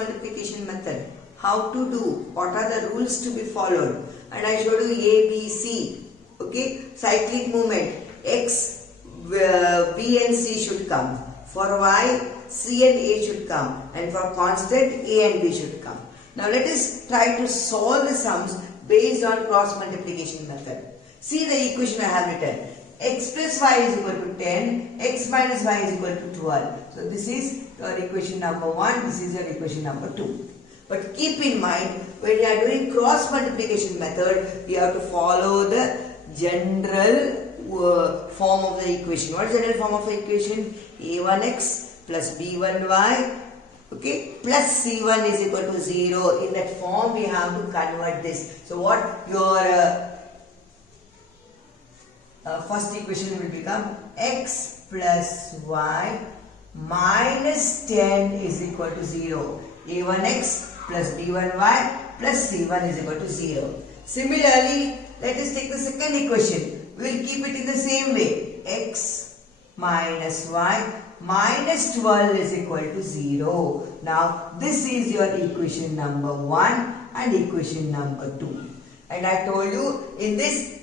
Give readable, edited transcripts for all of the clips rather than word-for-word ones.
multiplication method. How to do, what are the rules to be followed, and I showed you A, B, C. Okay, cyclic movement, X, B and C should come. For Y, C and A should come, and for constant, A and B should come. Now let us try to solve the sums based on cross multiplication method. See the equation I have written. X plus y is equal to 10, x minus y is equal to 12. So this is your equation number 1, this is your equation number 2. But keep in mind, when you are doing cross multiplication method, you have to follow the general form of the equation. What is the general form of the equation? A1x plus b1y, okay, plus c1 is equal to 0. In that form, we have to convert this. So what your first equation will become x plus y minus 10 is equal to 0. A1x plus b1y plus c1 is equal to 0. Similarly, let us take the second equation. We will keep it in the same way. X minus y minus 12 is equal to 0. Now, this is your equation number 1 and equation number 2. And I told you, in this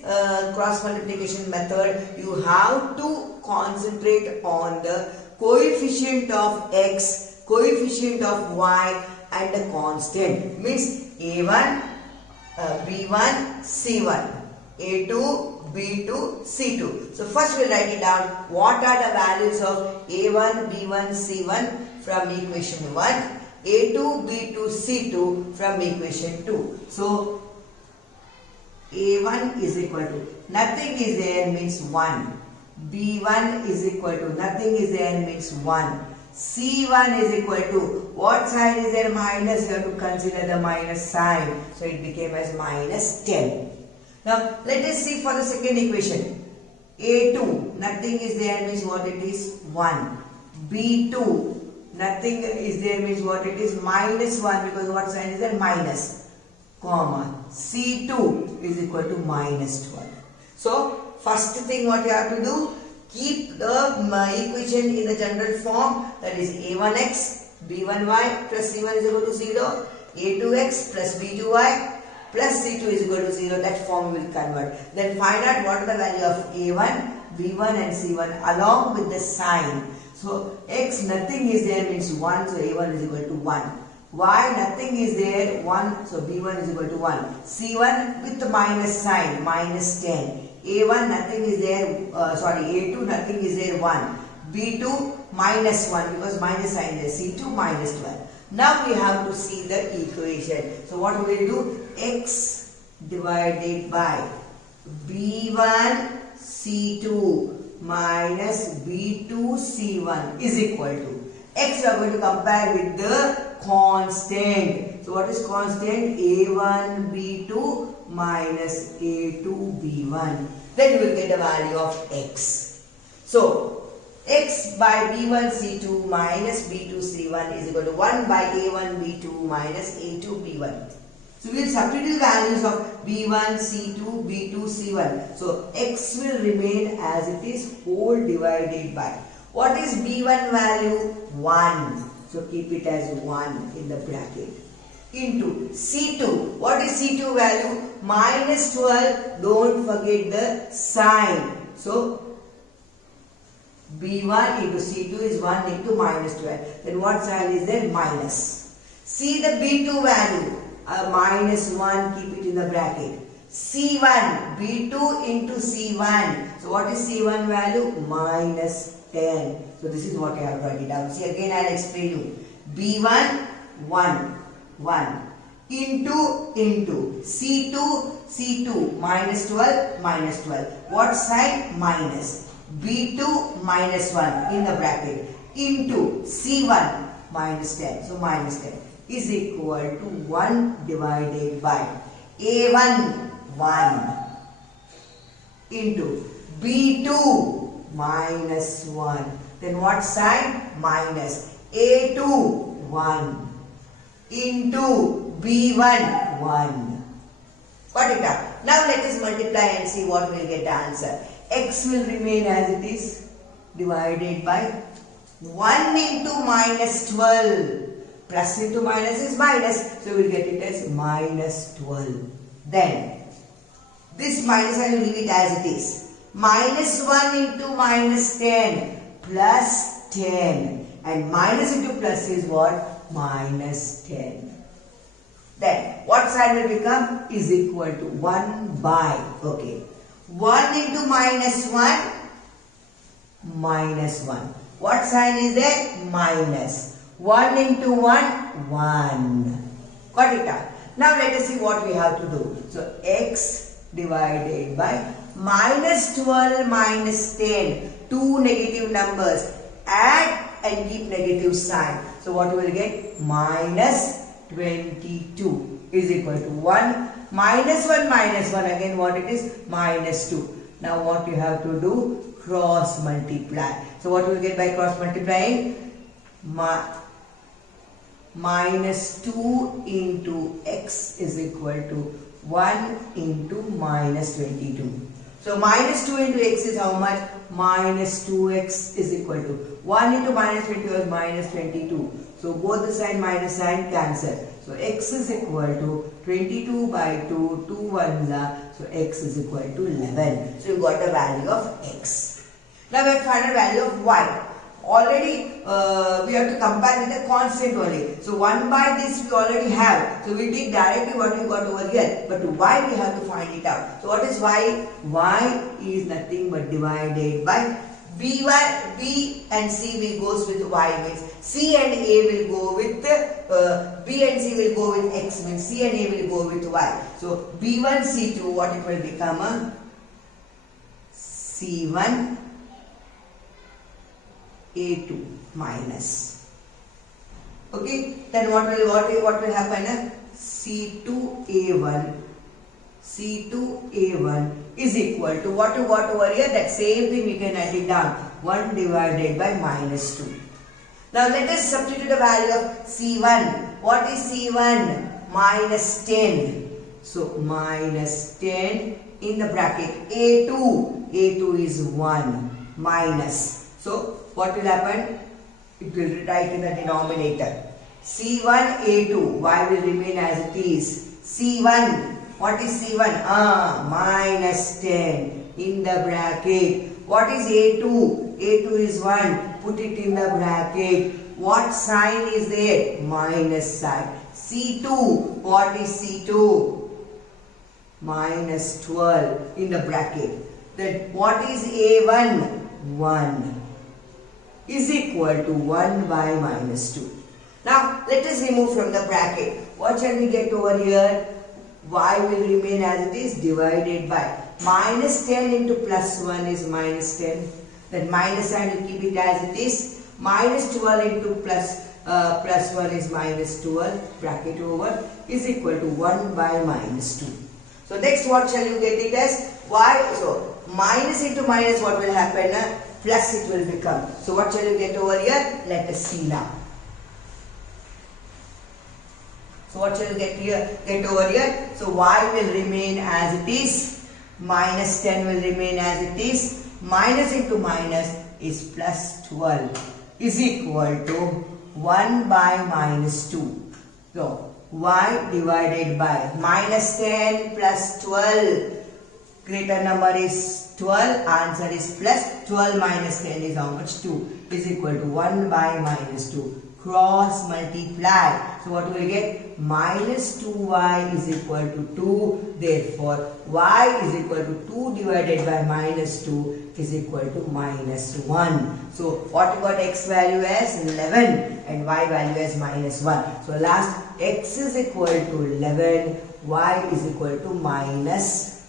cross multiplication method, you have to concentrate on the coefficient of x, coefficient of y and the constant. Means A1, B1, C1, A2, B2, C2. So first we will write it down. What are the values of A1, B1, C1 from equation 1, A2, B2, C2 from equation 2. So A1 is equal to, nothing is there means 1. B1 is equal to, nothing is there means 1. C1 is equal to, what sign is there? Minus. You have to consider the minus sign. So it became as minus 10. Now let us see for the second equation. A2, nothing is there means what it is? 1. B2, nothing is there means what it is? Minus 1, because what sign is there? Minus. Comma. C2 is equal to minus 12. So first thing what you have to do, keep the equation in the general form, that is A1x, B1y plus C1 is equal to 0, A2x plus B2y plus C2 is equal to 0. That form will convert. Then find out what are the value of A1, B1 and C1 along with the sign. So x, nothing is there means 1, so A1 is equal to 1. Y, nothing is there, 1, so B1 is equal to 1. C1 with the minus sign, minus 10. A1, nothing is there, A2, nothing is there, 1. B2, minus 1, because minus sign there, C2, minus 12. Now we have to see the equation. So what we will do? X divided by B1 C2 minus B2 C1 is equal to, X we are going to compare with the constant. So what is constant? A1 B2 minus A2 B1. Then you will get a value of X. So X by B1 C2 minus B2 C1 is equal to 1 by A1 B2 minus A2 B1. So we will substitute values of B1 C2 B2 C1. So X will remain as it is, whole divided by, what is B1 value? 1. So keep it as 1 in the bracket. Into C2. What is C2 value? Minus 12. Don't forget the sign. So B1 into C2 is 1 into minus 12. Then what sign is there? Minus. See the B2 value. Minus 1. Keep it in the bracket. C1. B2 into C1. So what is C1 value? Minus 10. So this is what I have written it down. See, again I will explain you. B1, 1 into C2 minus 12. What sign? Minus. B2 minus 1 in the bracket into C1 minus 10. So minus 10 is equal to 1 divided by A1 1 into B2 minus 1. Then what sign? Minus. A2 1 into B1 1. Got it up? Now let us multiply and see what we will get the answer. X will remain as it is, divided by 1 into minus 12. Plus into minus is minus. So we will get it as minus 12. Then this minus I will leave it as it is. Minus 1 into minus 10 plus 10. And minus into plus is what? Minus 10. Then what sign will become? Is equal to 1 by. Okay. 1 into minus 1. Minus 1. What sign is there? Minus. 1 into 1. 1. Got it? Now let us see what we have to do. So x divided by minus 12 minus 10. Two negative numbers. Add and keep negative sign. So what we will get? Minus 22 is equal to 1. Minus 1 again what it is? Minus 2. Now what you have to do? Cross multiply. So what we will get by cross multiplying? Minus 2 into x is equal to 1 into minus 22. So minus 2 into x is how much? Minus 2x is equal to 1 into minus 22 is minus 22. So both the sign minus sign cancel. So x is equal to 22 by 2, 2 ones are, so x is equal to 11. So you got the value of x. Now we have to find a value of y. Already we have to compare with the constant only. So 1 by this we already have. So we did directly what we got over here. But y we have to find it out. So what is y? Y is nothing but divided by b and c will goes with y means c and a will go with b and c will go with x means c and a will go with y. So b1 c2 what it will become? C1 A2 minus. Okay, then what will happen? C2A1 is equal to what you got over here? That same thing we can write it down. 1 divided by minus 2. Now let us substitute the value of C1. What is C1? Minus 10. So minus 10 in the bracket A2. A2 is 1 minus. So what will happen? It will write in the denominator. C1 A2. Y will remain as it is. C1. What is C1? Minus 10 in the bracket. What is A2? A2 is 1. Put it in the bracket. What sign is there? Minus sign. C2. What is C2? Minus 12 in the bracket. Then what is A1? 1 is equal to 1 by minus 2. Now let us remove from the bracket. What shall we get over here? Y will remain as it is divided by minus 10 into plus 1 is minus 10. Then minus sign will keep it as it is. Minus 12 into plus 1 is minus 12. Bracket over is equal to 1 by minus 2. So next what shall you get it as? Y. So minus into minus what will happen? Plus it will become. So what shall you get over here? Let us see now. So what shall you get over here? So y will remain as it is. Minus 10 will remain as it is. Minus into minus is plus 12 is equal to 1 by minus 2. So y divided by minus 10 plus 12. Greater number is 12. Answer is plus 12 minus 10 is how much? 2 is equal to 1 by minus 2. Cross multiply. So what will we get? Minus 2y is equal to 2. Therefore, y is equal to 2 divided by minus 2 is equal to minus 1. So what you got x value as? 11 and y value as minus 1. So last x is equal to 11, y is equal to minus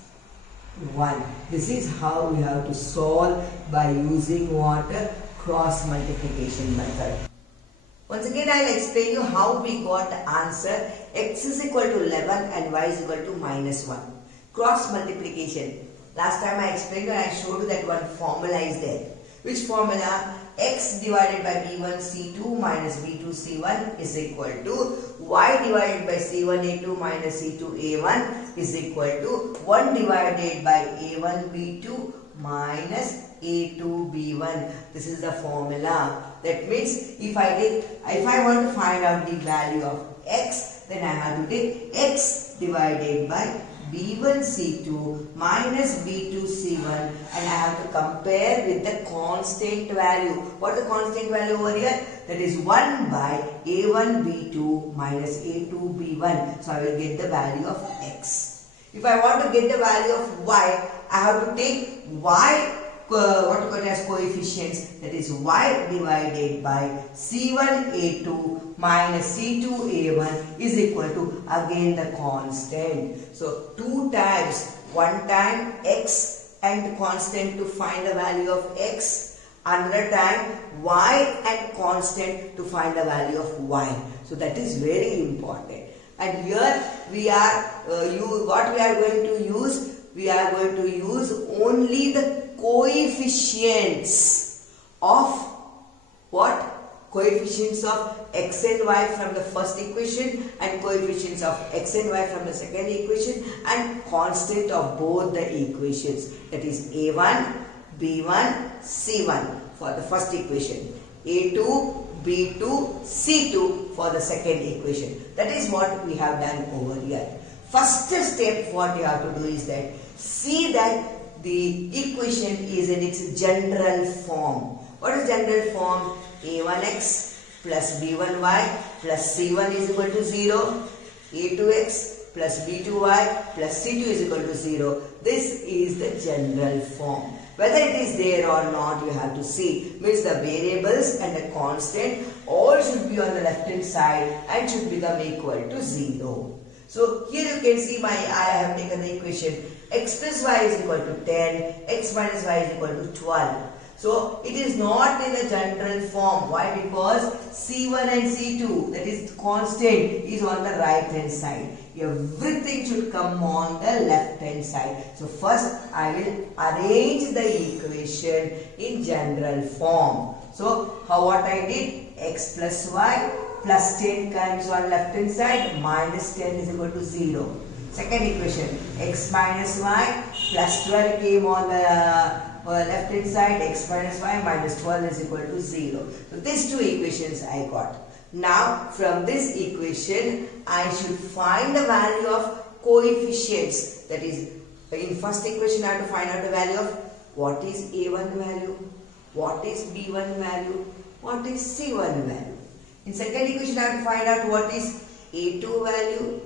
1. This is how we have to solve by using what? Cross multiplication method. Once again I will explain you how we got the answer. X is equal to 11 and y is equal to minus 1. Cross multiplication. Last time I explained and I showed you that one formula is there. Which formula? X divided by b1 c2 minus b2 c1 is equal to y divided by c1 a2 minus c2 a1 is equal to 1 divided by a1 b2 minus A2 B1. This is the formula. That means if I want to find out the value of x, then I have to take x divided by B1 C2 minus B2 C1, and I have to compare with the constant value. What is the constant value over here? That is 1 by A1 B2 minus A2 B1. So I will get the value of x. If I want to get the value of y, I have to take y, what we call as coefficients, that is y divided by C1 A2 minus C2 A1 is equal to again the constant. So 2 times, 1 time x and constant to find the value of x, another time y and constant to find the value of y. So that is very important. And here we are, what we are going to use? We are going to use only the coefficients of what? Coefficients of x and y from the first equation and coefficients of x and y from the second equation and constant of both the equations. That is A1, B1, C1 for the first equation. A2, B2, C2 for the second equation. That is what we have done over here. First step what you have to do is that see that the equation is in its general form. What is general form? A1x plus B1y plus C1 is equal to 0. A2x plus B2y plus C2 is equal to 0. This is the general form. Whether it is there or not, you have to see. Means the variables and the constant all should be on the left hand side and should become equal to 0. So here you can see I have taken the equation x plus y is equal to 10, x minus y is equal to 12. So it is not in the general form. Why? Because C1 and C2, that is constant, is on the right hand side. Everything should come on the left hand side. So first I will arrange the equation in general form. So what I did? X plus y plus 10 comes on left hand side, minus 10 is equal to 0. Second equation, x minus y plus 12 came on the left hand side, x minus y minus 12 is equal to 0. So these two equations I got. Now from this equation I should find the value of coefficients. That is, in first equation I have to find out the value of what is A1 value, what is B1 value, what is C1 value. In second equation I have to find out what is A2 value,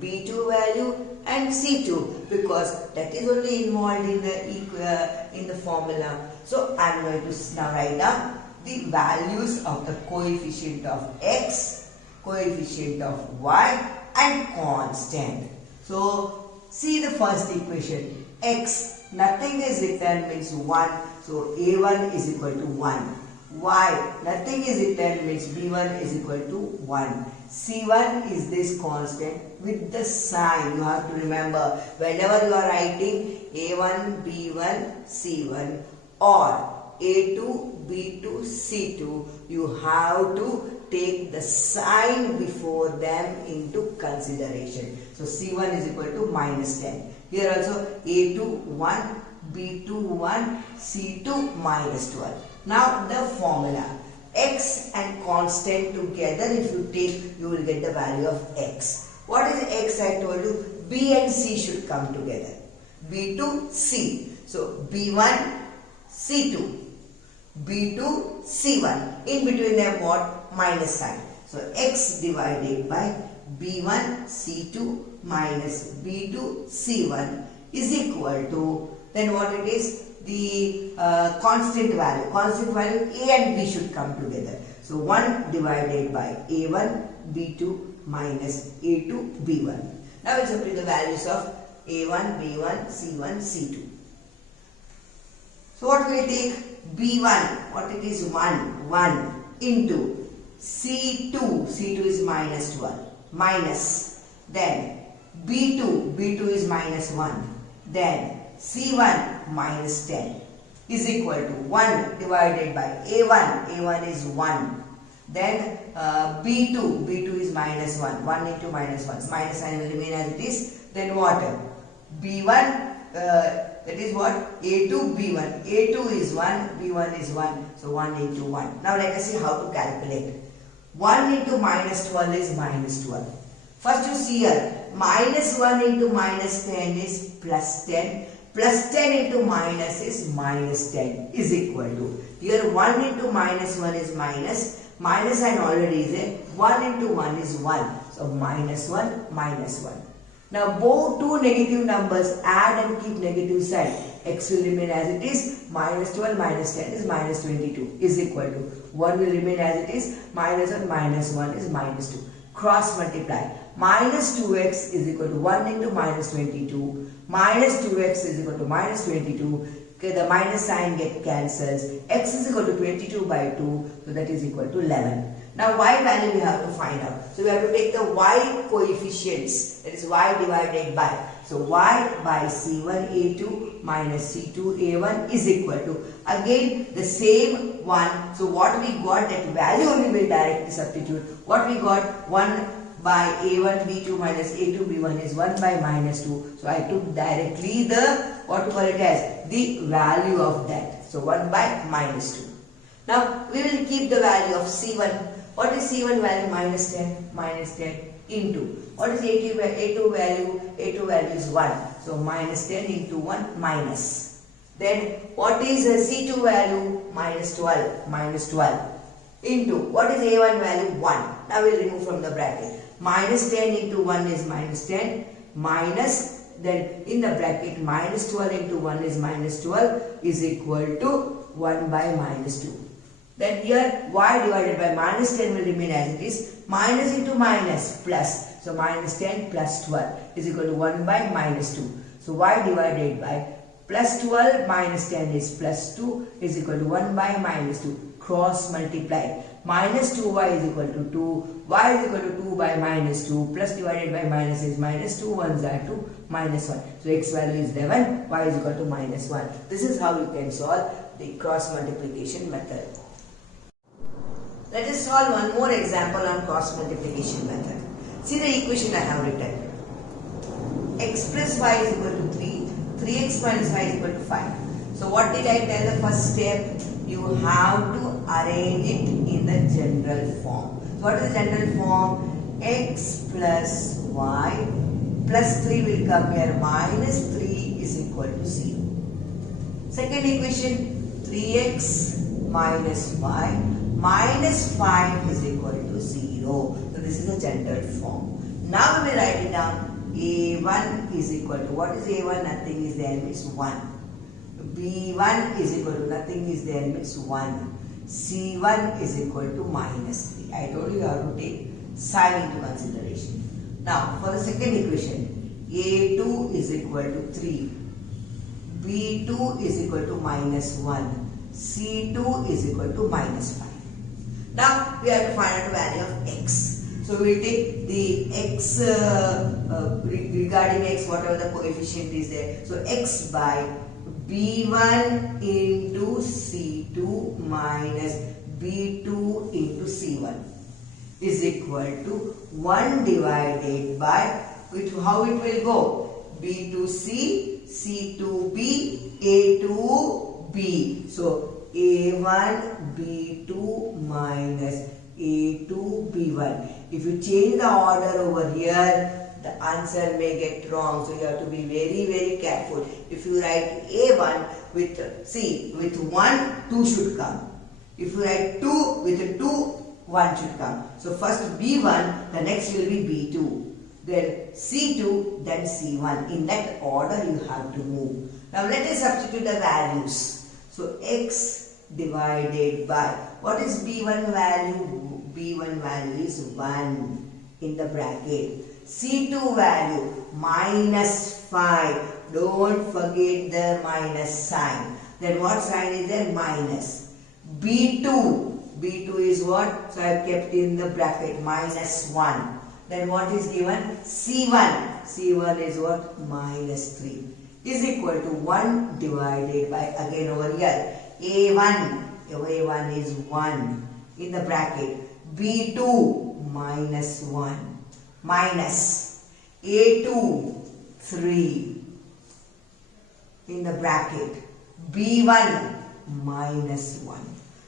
B2 value and C2, because that is only involved in the formula. So I am going to now write down the values of the coefficient of x, coefficient of y and constant. So see the first equation, x, nothing is written means 1, so A1 is equal to 1. Y, nothing is written means B1 is equal to 1. C1 is this constant with the sign. You have to remember, whenever you are writing A1, B1, C1 or A2, B2, C2, you have to take the sign before them into consideration. So C1 is equal to minus 10. Here also A2, 1, B2, 1, C2, minus 12. Now the formula, x and constant together if you take, you will get the value of x. What is x? I told you B and C should come together. B2, C. So B1, C2. B2, C1. In between them what? Minus sign. So x divided by B1, C2 minus B2, C1 is equal to, then what it is? The constant value. Constant value A and B should come together. So 1 divided by A1, B2 minus A2, B1. Now we'll substitute the values of A1, B1, C1, C2. So what will we take? B1, what it is? 1 into C2, C2 is minus 12, minus, then B2 is minus 1, then C1 minus 10 is equal to 1 divided by A1, A1 is 1, then B2 is minus 1, 1 into minus 1, minus sign will remain as it is, then what? B1 that is what? A2, B1. A2 is 1, B1 is 1. So 1 into 1. Now let us see how to calculate. 1 into minus 12 is minus 12. First you see here, minus 1 into minus 10 is plus 10. Plus 10 into minus is minus 10 is equal to. Here 1 into minus 1 is minus. Minus sign already is there. 1 into 1 is 1. So minus 1, minus 1. Now both two negative numbers add and keep negative sign. X will remain as it is. Minus 12 minus 10 is minus 22 is equal to. 1 will remain as it is. Minus 1 minus 1 is minus 2. Cross multiply. Minus 2x is equal to 1 into minus 22. Minus 2x is equal to minus 22. Okay, the minus sign get cancels. X is equal to 22 by 2. So that is equal to 11. Now y value we have to find out. So we have to take the y coefficients. That is y divided by. So y by C1A2 minus C2A1 is equal to. Again the same one. So what we got, that value only will directly substitute. What we got, 1 by A1 B2 minus A2 B1 is 1 by minus 2. So I took directly the, what to call it as, the value of that. So 1 by minus 2. Now we will keep the value of C1. What is C1 value? Minus 10. Minus 10 into. What is A2 value? A2 value is 1. So minus 10 into 1 minus. Then what is C2 value? Minus 12. Minus 12 into. What is A1 value? 1. Now we will remove from the bracket. Minus 10 into 1 is minus 10. Minus, then in the bracket minus 12 into 1 is minus 12 is equal to 1 by minus 2. Then here y divided by minus 10 will remain as it is. Minus into minus plus. So minus 10 plus 12 is equal to 1 by minus 2. So y divided by plus 12 minus 10 is plus 2 is equal to 1 by minus 2. Cross multiply. Minus 2y is equal to 2. Y is equal to 2 by minus 2. Plus divided by minus is minus 2. 1s are 2. Minus 1. So x value is 11. Y is equal to minus 1. This is how you can solve the cross multiplication method. Let us solve one more example on cross multiplication method. See the equation I have written. X plus y is equal to 3. 3x minus y is equal to 5. So what did I tell the first step? You have to arrange it in the general form. So what is the general form? X plus y plus 3 will come here. Minus 3 is equal to 0. Second equation, 3x minus y minus 5 is equal to 0. So this is a general form. Now we will write it down. A1 is equal to, what is A1? Nothing is there, means 1. B1 is equal to, nothing is there, means 1. C1 is equal to minus 3. I told you how to take sign into consideration. Now for the second equation, A2 is equal to 3. B2 is equal to minus 1. C2 is equal to minus 5. Now we have to find out the value of x. So we will take the x regarding x, whatever the coefficient is there. So x by B1 into C2 minus B2 into C1 is equal to 1 divided by, how it will go? B2C, C2B, A2B. So A1 B2 minus A2 B1. If you change the order over here, the answer may get wrong. So you have to be very, very careful. If you write A1 with, with 1, 2 should come. If you write 2 with 2, 1 should come. So first B1, the next will be B2. Then C2, then C1. In that order you have to move. Now let us substitute the values. So x divided by, what is B1 value? B1 value is 1 in the bracket. C2 value minus 5. Don't forget the minus sign. Then what sign is there? Minus. B2. B2 is what? So I have kept in the bracket minus 1. Then what is given? C1. C1 is what? Minus 3. Is equal to 1 divided by, again over here, A1. A1 is 1 in the bracket. B2 minus 1 minus A2 3 in the bracket b1 minus 1.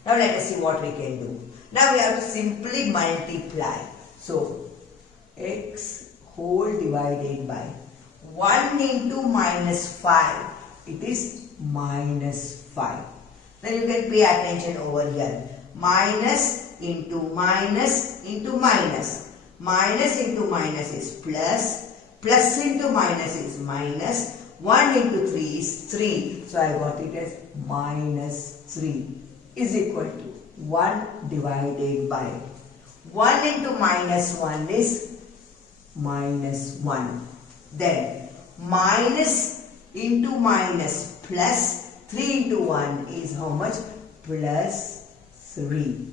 Now let us see what we can do. Now we have to simply multiply. So x whole divided by 1 into minus 5. It is minus 5. Then you can pay attention over here. Minus into minus into minus. Minus into minus is plus. Plus into minus is minus. 1 into 3 is 3. So I got it as minus 3 is equal to 1 divided by 1 into minus 1 is minus 1. Then minus into minus plus 3 into 1 is how much? Plus 3.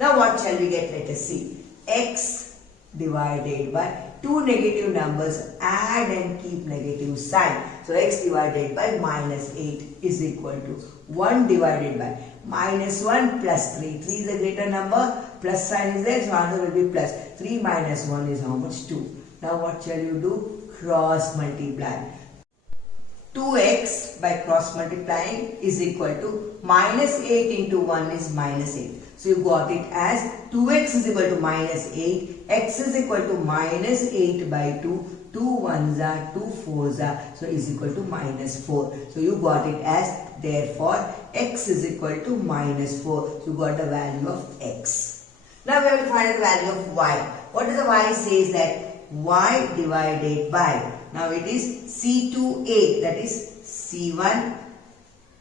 Now what shall we get? Let us see. X divided by two negative numbers, add and keep negative sign. So x divided by minus 8 is equal to 1 divided by minus 1 plus 3. 3 is a greater number, plus sign is there, so answer will be plus. 3 minus 1 is how much? 2. Now what shall you do? Cross multiply. 2x by cross multiplying is equal to minus 8 into 1 is minus 8. So you got it as 2x is equal to minus 8, x is equal to minus 8 by 2, 2 1s are 2 4s are, so is equal to minus 4. So you got it as, therefore x is equal to minus 4. So you got the value of x. Now we have to find the value of y. What does the y says? That y divided by, now it is C2a, that is C1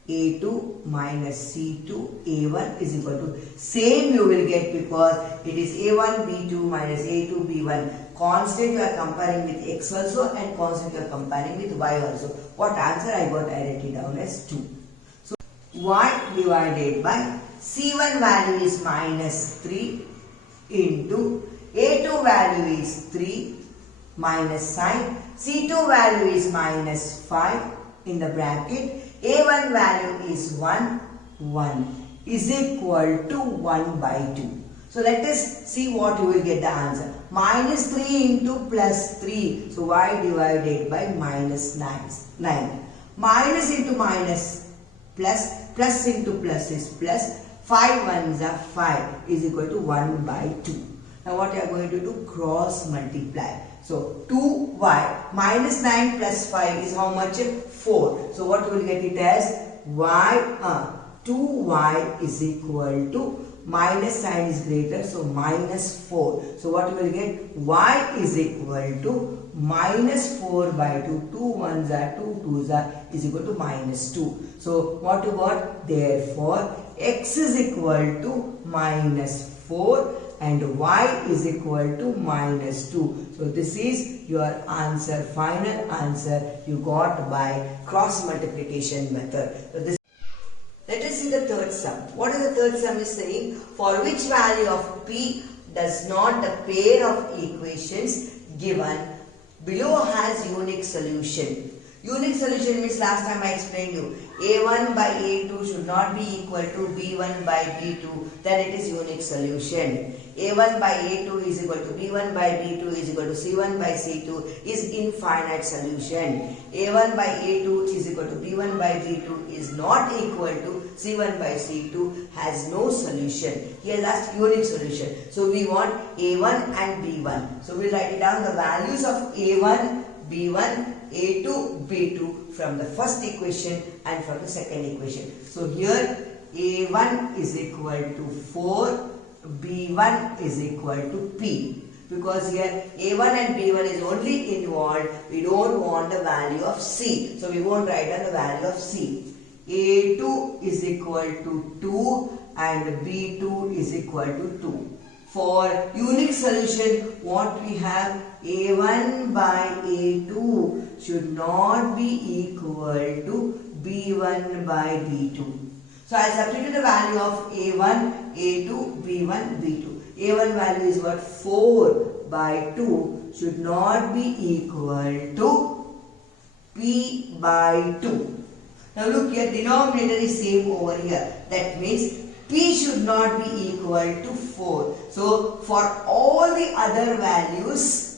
A2 minus C2 A1 is equal to, same you will get because it is A1 B2 minus A2 B1. Constant you are comparing with x also and constant you are comparing with y also. What answer I got? I write it down as 2. So y divided by C1 value is minus 3 into A2 value is 3 minus sign, C2 value is minus 5 in the bracket, A1 value is 1, 1 is equal to 1 by 2. So let us see what you will get the answer. Minus 3 into plus 3. So y divided by minus 9. Minus into minus plus. Plus into plus is plus. 5 1s are 5 is equal to 1 by 2. Now what you are going to do? Cross multiply. So 2y minus 9 plus 5 is how much? 4. So what you will get it as? 2y is equal to, minus sign is greater, so minus 4. So what you will get? Y is equal to minus 4 by 2. 2 1s are 2 2s are is equal to minus 2. So what you got? Therefore x is equal to minus 4 and y is equal to minus 2. So this is your answer, final answer you got by cross multiplication method. So let us see the third sum. What is the third sum is saying? For which value of p does not the pair of equations given below has unique solution? Unique solution means, last time I explained you, a1 by a2 should not be equal to b1 by b2, then it is unique solution. a1 by a2 is equal to b1 by b2 is equal to c1 by c2 is infinite solution. a1 by a2 is equal to b1 by b2 is not equal to c1 by c2, has no solution. Here last unique solution. So we want a1 and b1. So we write it down, the values of a1, b1, a2, b2 from the first equation and from the second equation. So here a1 is equal to 4, b1 is equal to p. Because here a1 and b1 is only involved, we don't want the value of c. So we won't write down the value of c. a2 is equal to 2 and b2 is equal to 2. For unique solution, what we have? a1 by a2 should not be equal to b1 by b2. So I substitute the value of a1, a2, b1, b2. a1 value is what? 4 by 2 should not be equal to p by 2. Now look here, denominator is same over here. That means p should not be equal to 4. So for all the other values,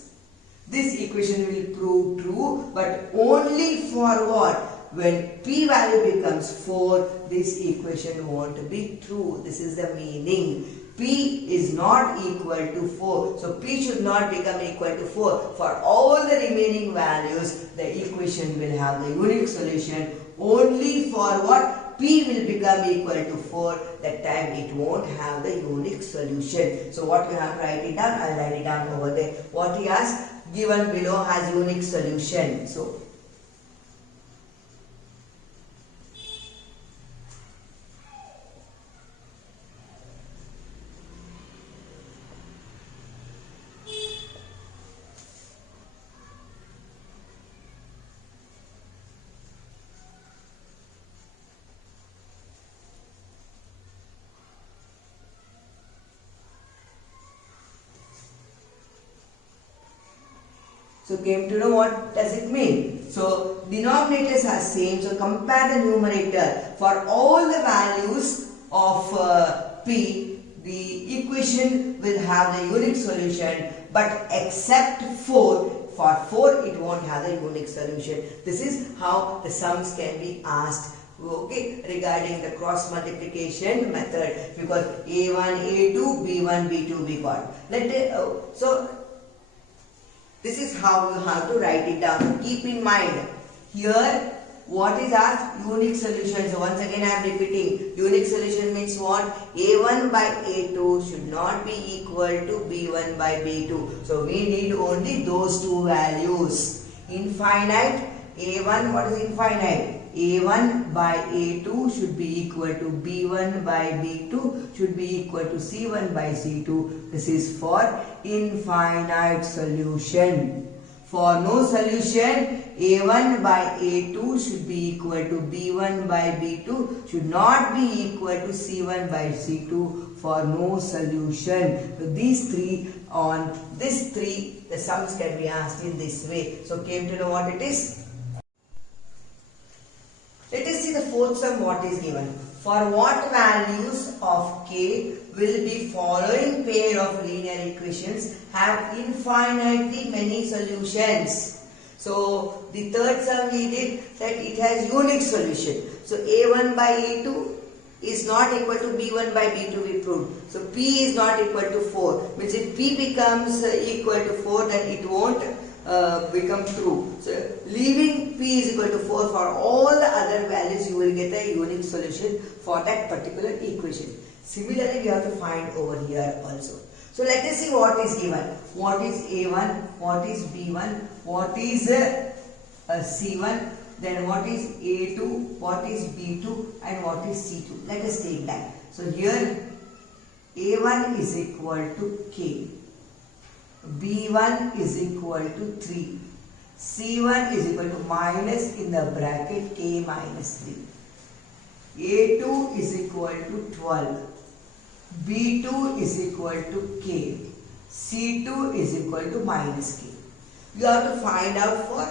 this equation will prove true, but only for what? when p value becomes 4, this equation won't be true. This is the meaning. P is not equal to 4. So P should not become equal to 4. For all the remaining values, the equation will have the unique solution. Only for what? P will become equal to 4. That time it won't have the unique solution. So what you have to write it down? I'll write it down over there. What he has given below has unique solution. So came to know what does it mean. So denominators are same. So compare the numerator. For all the values of P, the equation will have the unique solution, but except 4. For 4 it won't have the unique solution. This is how the sums can be asked. Okay, regarding the cross multiplication method, because A1, A2, B1, B2 we got. This is how you have to write it down. Keep in mind, here what is asked? Unique solution. So once again I am repeating, unique solution means what? A1 by A2 should not be equal to B1 by B2. So we need only those two values. Infinite, A1, what is infinite? A1 by A2 should be equal to B1 by B2 should be equal to C1 by C2. This is for infinite solution. For no solution, A1 by A2 should be equal to B1 by B2 should not be equal to C1 by C2 for no solution. So these three, the sums can be asked in this way. So came to know what it is? Let us see the fourth sum what is given. For what values of k will be following pair of linear equations have infinitely many solutions? So the third sum we did that it has unique solution. So A1 by A2 is not equal to B1 by B2 we proved. So P is not equal to 4. Means if P becomes equal to 4, then it won't become true. So leaving P is equal to 4 for all the other values, you will get a unique solution for that particular equation. Similarly, we have to find over here also. So let us see what is given. What is A1, what is B1, what is C1, then what is A2, what is B2 and what is C2. Let us take that. So here A1 is equal to K. B1 is equal to 3. C1 is equal to minus in the bracket K minus 3. A2 is equal to 12. B2 is equal to K. C2 is equal to minus K. You have to find out for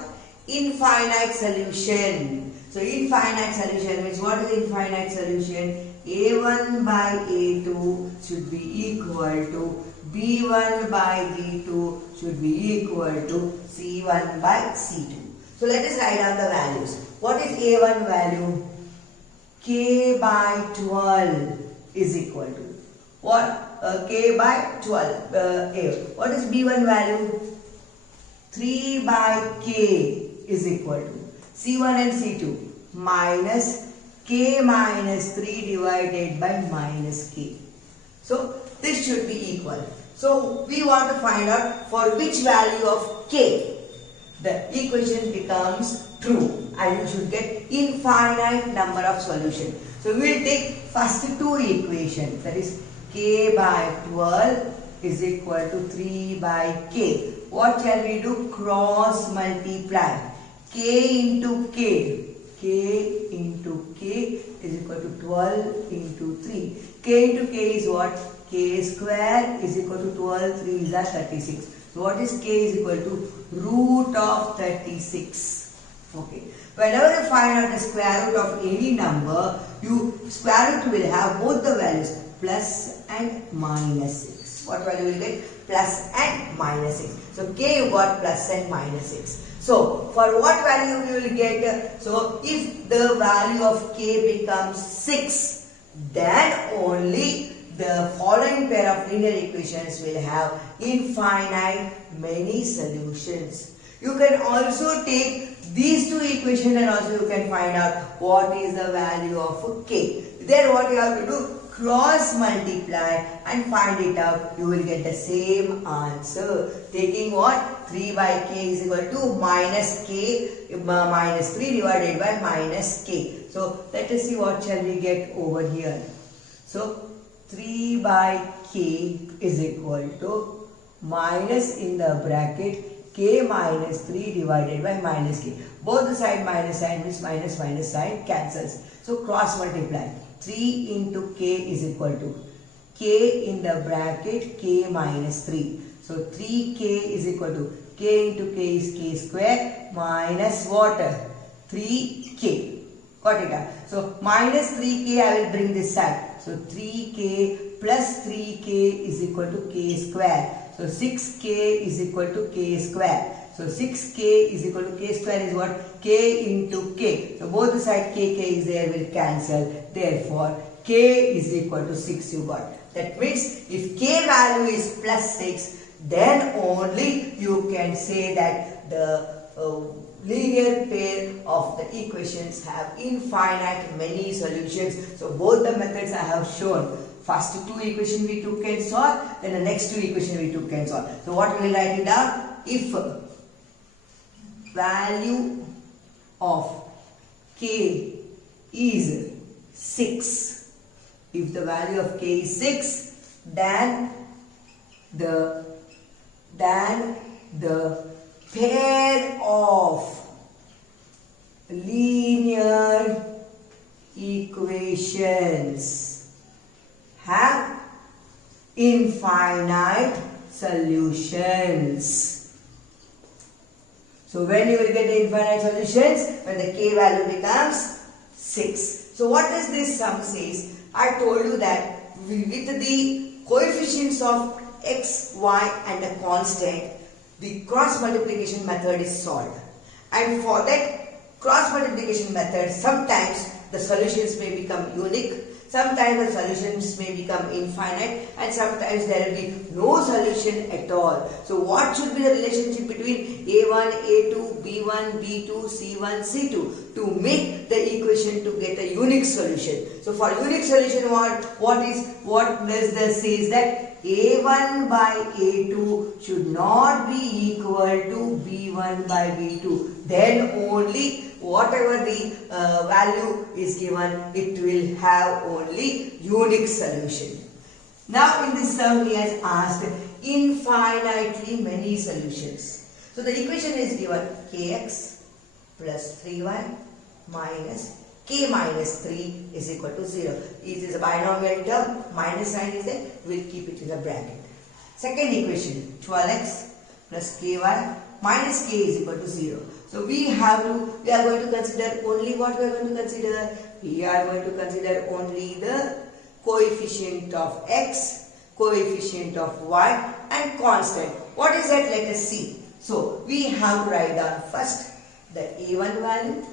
infinite solution. So infinite solution means what is infinite solution? A1 by A2 should be equal to B1 by B2 should be equal to C1 by C2. So let us write down the values. What is A1 value? K by 12 is equal to what? K by 12. What is B1 value? 3 by K is equal to C1 and C2 minus K minus 3 divided by minus K. So this should be equal. So we want to find out for which value of K the equation becomes true, and you should get infinite number of solutions. So we will take first two equations, that is K by 12 is equal to 3 by K. What shall we do? Cross multiply. K into K. K into K is equal to 12 into 3. K into K is what? K square is equal to 12, 3 is 36. So what is K is equal to? Root of 36. Okay. Whenever you find out the square root of any number, square root will have both the values plus and minus 6. What value will get? Plus and minus 6. So K you got plus and minus 6. So for what value we will get? So if the value of k becomes 6, then only the following pair of linear equations will have infinite many solutions. You can also take these two equations and also you can find out what is the value of k. Then what you have to do? Cross multiply and find it out. You will get the same answer. Taking what? 3 by k is equal to minus k minus 3 divided by minus k. So let us see what shall we get over here. So 3 by k is equal to minus in the bracket k minus 3 divided by minus k. Both the side minus sign means minus minus sign cancels. So cross multiply. 3 into k is equal to k in the bracket k minus 3. So 3k is equal to k into k is k square minus what? 3k. Got it? So minus 3k I will bring this side. So 3k plus 3k is equal to k square. So 6k is equal to k square. So 6k is equal to k square is what? K into k. So both the side k is there will cancel. Therefore k is equal to 6 you got. That means if k value is plus 6, then only you can say that the linear pair of the equations have infinite many solutions. So both the methods I have shown. First two equations we took can solve, then the next two equations we took can solve. So what we will write it down? If value of k is 6, if the value of k is 6, then the pair of linear equations have infinite solutions. So when you will get the infinite solutions? When the k value becomes 6. So what does this sum says? I told you that with the coefficients of x, y and a constant, the cross multiplication method is solved. And for that cross multiplication method, sometimes the solutions may become unique, sometimes the solutions may become infinite, and sometimes there will be no solution at all. So what should be the relationship between A1, A2, B1, B2, C1, C2 to make the equation to get a unique solution? So for unique solution, what does this say is that A1 by A2 should not be equal to B1 by B2. Then only whatever the value is given, it will have only unique solution. Now in this sum he has asked infinitely many solutions. So the equation is given kx plus 3y minus k minus 3 is equal to 0. It is a binomial term, minus sign is there, we will keep it in the bracket. Second equation, 12x plus ky minus k is equal to 0. So we are going to consider only what we are going to consider? We are going to consider only the coefficient of x, coefficient of y and constant. What is that? Let us see. So we have to write down first the a1 value,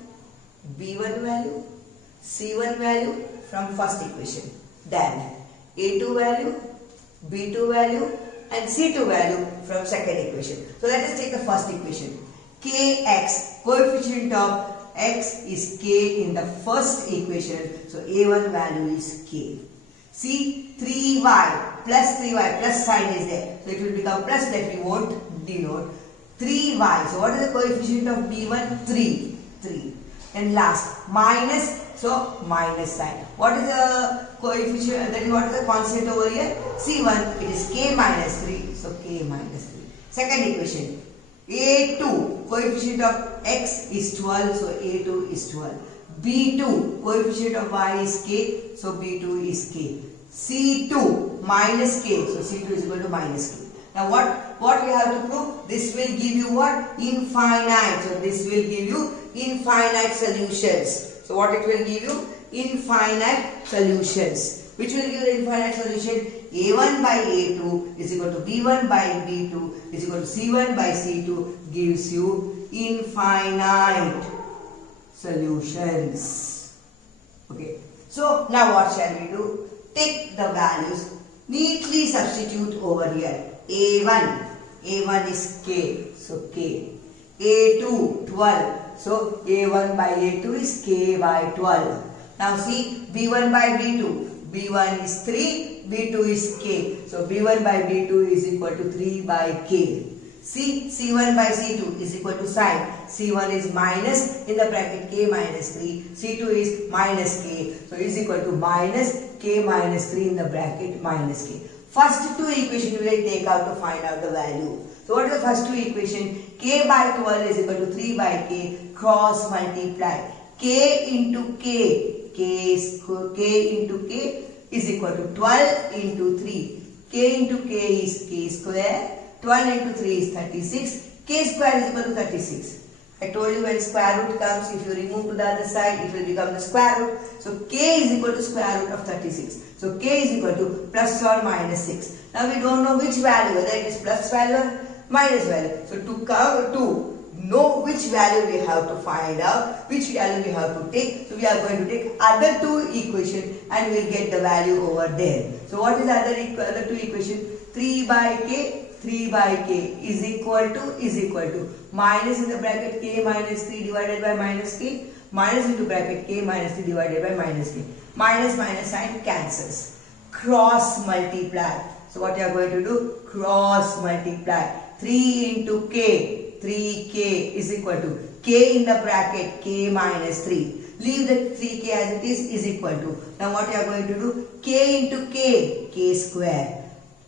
b1 value, c1 value from first equation. Then a2 value, b2 value and c2 value from second equation. So let us take the first equation. Kx, coefficient of x is k in the first equation. So a1 value is k. See 3y plus sign is there. So it will become plus, that we won't denote. 3y. So what is the coefficient of b1? 3. And last minus. So minus sign. What is the coefficient? That is what is the constant over here? C1. It is k minus 3. So k minus 3. Second equation. A2, coefficient of x is 12, so A2 is 12. B2, coefficient of y is k, so B2 is k. C2 minus k, so C2 is equal to minus k. Now what we have to prove? This will give you what? Infinite. So this will give you infinite solutions. So what it will give you? Infinite solutions. Which will give the infinite solution? A1 by A2 is equal to B1 by B2 is equal to C1 by C2 gives you infinite solutions. Okay. So now what shall we do? Take the values, neatly substitute over here. A1 is K, so K. A2, 12. So A1 by A2 is K by 12. Now see B1 by B2. B1 is 3, B2 is K. So B1 by B2 is equal to 3 by K. See C1 by C2 is equal to sign. C1 is minus in the bracket K minus 3. C2 is minus K. So is equal to minus K minus 3 in the bracket minus K. First two equations we will take out to find out the value. So what is the first two equation? K by 12 is equal to 3 by K, cross multiply. K into K, K into K is equal to 12 into 3. K into K is K square. 12 into 3 is 36. K square is equal to 36. I told you when square root comes, if you remove to the other side, it will become the square root. So K is equal to square root of 36. So K is equal to plus or minus 6. Now we don't know which value, whether it is plus value or minus value. So to know which value we have to find out, which value we have to take. So we are going to take other two equation and we will get the value over there. So what is other two equation? 3 by K is equal to minus in the bracket K minus 3 divided by minus K, minus into bracket K minus 3 divided by minus K. Minus sign cancels. Cross multiply. So what you are going to do? Cross multiply. 3 into K, 3K is equal to K in the bracket K minus 3. Leave the 3K as it is equal to. Now what you are going to do? K into K, K square.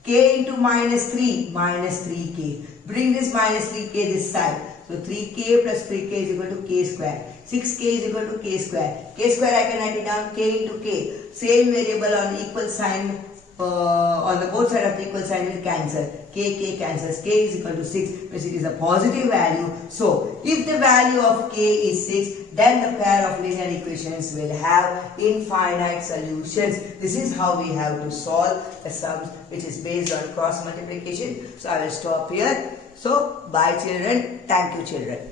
K into minus 3, minus 3K. Bring this minus 3K this side. So 3K plus 3K is equal to K square. 6K is equal to K square. K square I can write it down K into K. Same variable on equal sign, on the both side of the equal sign will cancel. K cancels. K is equal to 6 because it is a positive value. So if the value of K is 6, then the pair of linear equations will have infinite solutions. This is how we have to solve the sums which is based on cross multiplication. So I will stop here. So bye children. Thank you children.